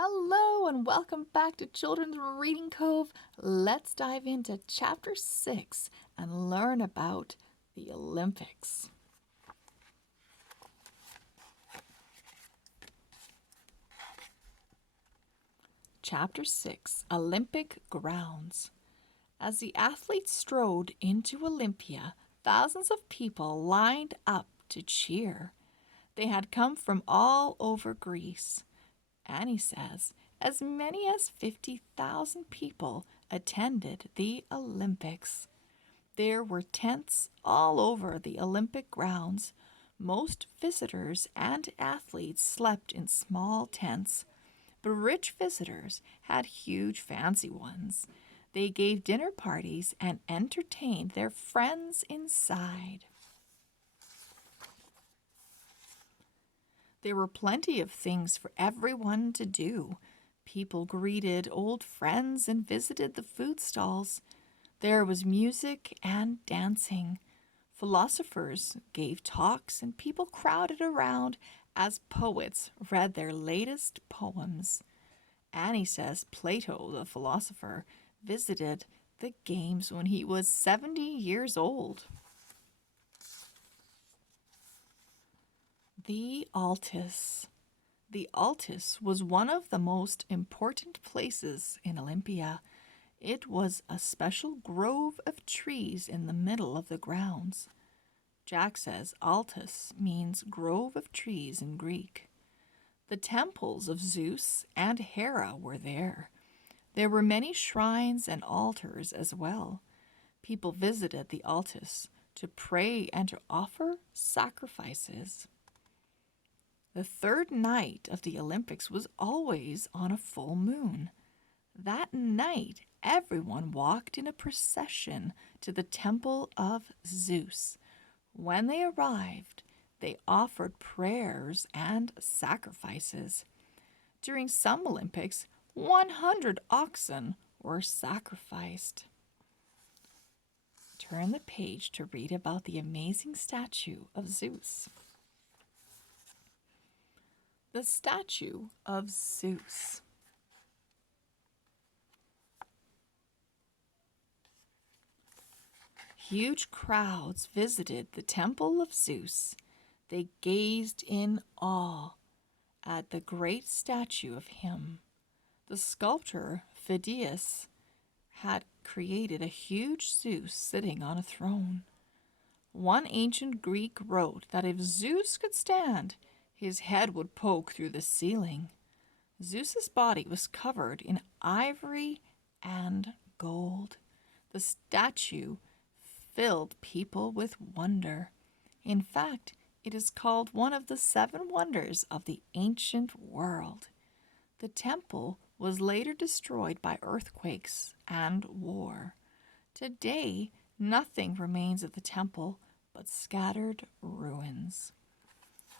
Hello and welcome back to Children's Reading Cove. Let's dive into Chapter 6 and learn about the Olympics. Chapter 6, Olympic Grounds. As the athletes strode into Olympia, thousands of people lined up to cheer. They had come from all over Greece. Annie says as many as 50,000 people attended the Olympics. There were tents all over the Olympic grounds. Most visitors and athletes slept in small tents, but rich visitors had huge fancy ones. They gave dinner parties and entertained their friends inside. There were plenty of things for everyone to do. People greeted old friends and visited the food stalls. There was music and dancing. Philosophers gave talks and people crowded around as poets read their latest poems. Annie says Plato, the philosopher, visited the games when he was 70 years old. The Altis. The Altis was one of the most important places in Olympia. It was a special grove of trees in the middle of the grounds. Jack says Altis means grove of trees in Greek. The temples of Zeus and Hera were there. There were many shrines and altars as well. People visited the Altis to pray and to offer sacrifices. The third night of the Olympics was always on a full moon. That night, everyone walked in a procession to the temple of Zeus. When they arrived, they offered prayers and sacrifices. During some Olympics, 100 oxen were sacrificed. Turn the page to read about the amazing statue of Zeus. The statue of Zeus. Huge crowds visited the temple of Zeus. They gazed in awe at the great statue of him. The sculptor Phidias had created a huge Zeus sitting on a throne. One ancient Greek wrote that if Zeus could stand, his head would poke through the ceiling. Zeus's body was covered in ivory and gold. The statue filled people with wonder. In fact, it is called one of the 7 wonders of the ancient world. The temple was later destroyed by earthquakes and war. Today, nothing remains of the temple but scattered ruins.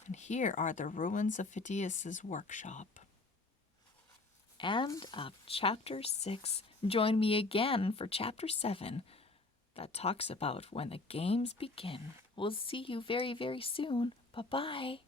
And here are the ruins of Phidias' workshop. End of Chapter 6. Join me again for Chapter 7 that talks about when the games begin. We'll see you very, very soon. Bye-bye.